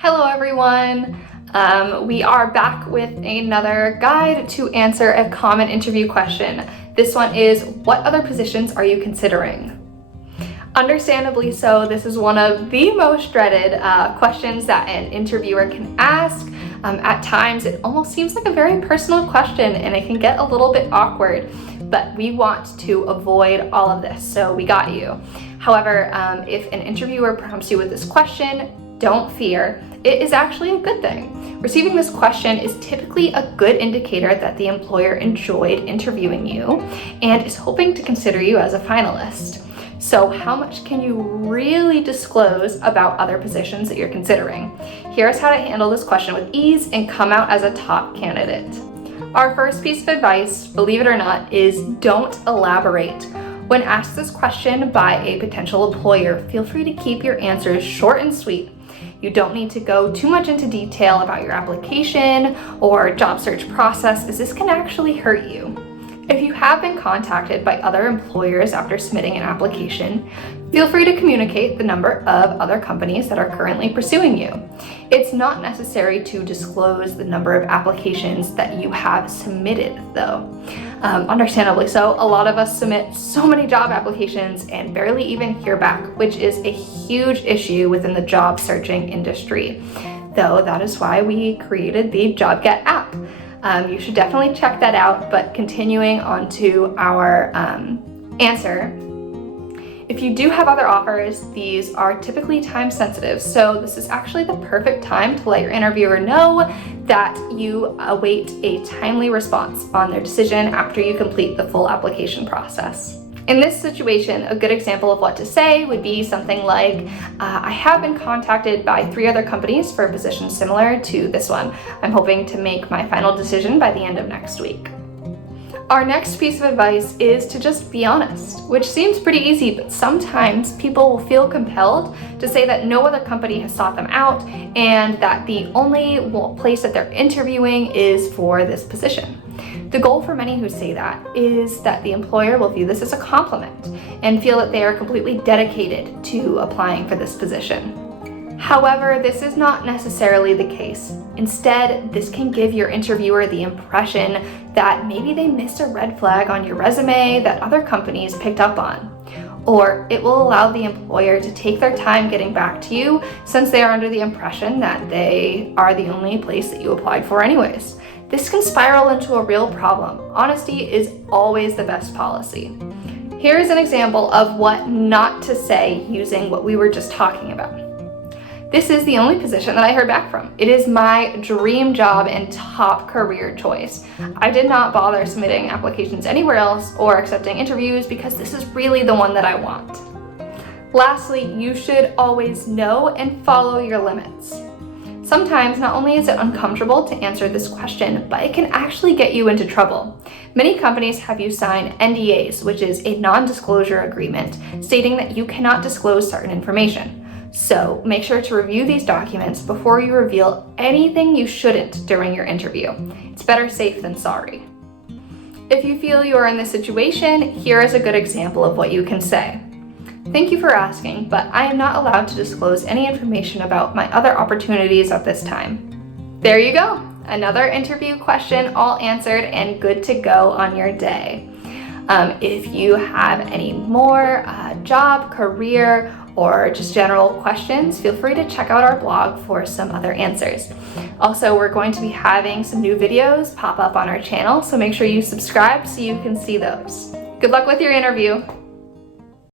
Hello everyone! We are back with another guide to answer a common interview question. This one is, what other positions are you considering? Understandably so, this is one of the most dreaded questions that an interviewer can ask. At times, it almost seems like a very personal question and it can get a little bit awkward, but we want to avoid all of this, so we got you. However, if an interviewer prompts you with this question, don't fear. It is actually a good thing. Receiving this question is typically a good indicator that the employer enjoyed interviewing you and is hoping to consider you as a finalist. So how much can you really disclose about other positions that you're considering? Here's how to handle this question with ease and come out as a top candidate. Our first piece of advice, believe it or not, is don't elaborate. When asked this question by a potential employer, feel free to keep your answers short and sweet. You don't need to go too much into detail about your application or job search process, as this can actually hurt you. If you have been contacted by other employers after submitting an application, feel free to communicate the number of other companies that are currently pursuing you. It's not necessary to disclose the number of applications that you have submitted, though. Understandably so, a lot of us submit so many job applications and barely even hear back, which is a huge issue within the job searching industry. Though that is why we created the JobGet app. You should definitely check that out, but continuing on to our answer. If you do have other offers, these are typically time sensitive, so this is actually the perfect time to let your interviewer know that you await a timely response on their decision after you complete the full application process. In this situation, a good example of what to say would be something like, I have been contacted by 3 other companies for a position similar to this one. I'm hoping to make my final decision by the end of next week. Our next piece of advice is to just be honest, which seems pretty easy, but sometimes people will feel compelled to say that no other company has sought them out and that the only place that they're interviewing is for this position. The goal for many who say that is that the employer will view this as a compliment and feel that they are completely dedicated to applying for this position. However, this is not necessarily the case. Instead, this can give your interviewer the impression that maybe they missed a red flag on your resume that other companies picked up on. Or it will allow the employer to take their time getting back to you since they are under the impression that they are the only place that you applied for anyways. This can spiral into a real problem. Honesty is always the best policy. Here is an example of what not to say using what we were just talking about. This is the only position that I heard back from. It is my dream job and top career choice. I did not bother submitting applications anywhere else or accepting interviews because this is really the one that I want. Lastly, you should always know and follow your limits. Sometimes not only is it uncomfortable to answer this question, but it can actually get you into trouble. Many companies have you sign NDAs, which is a non-disclosure agreement, stating that you cannot disclose certain information. So make sure to review these documents before you reveal anything you shouldn't during your interview. It's better safe than sorry. If you feel you are in this situation, here is a good example of what you can say. Thank you for asking, but I am not allowed to disclose any information about my other opportunities at this time. There you go. Another interview question all answered and good to go on your day. If you have any more job, career, or just general questions, feel free to check out our blog for some other answers. Also, we're going to be having some new videos pop up on our channel, so make sure you subscribe so you can see those. Good luck with your interview.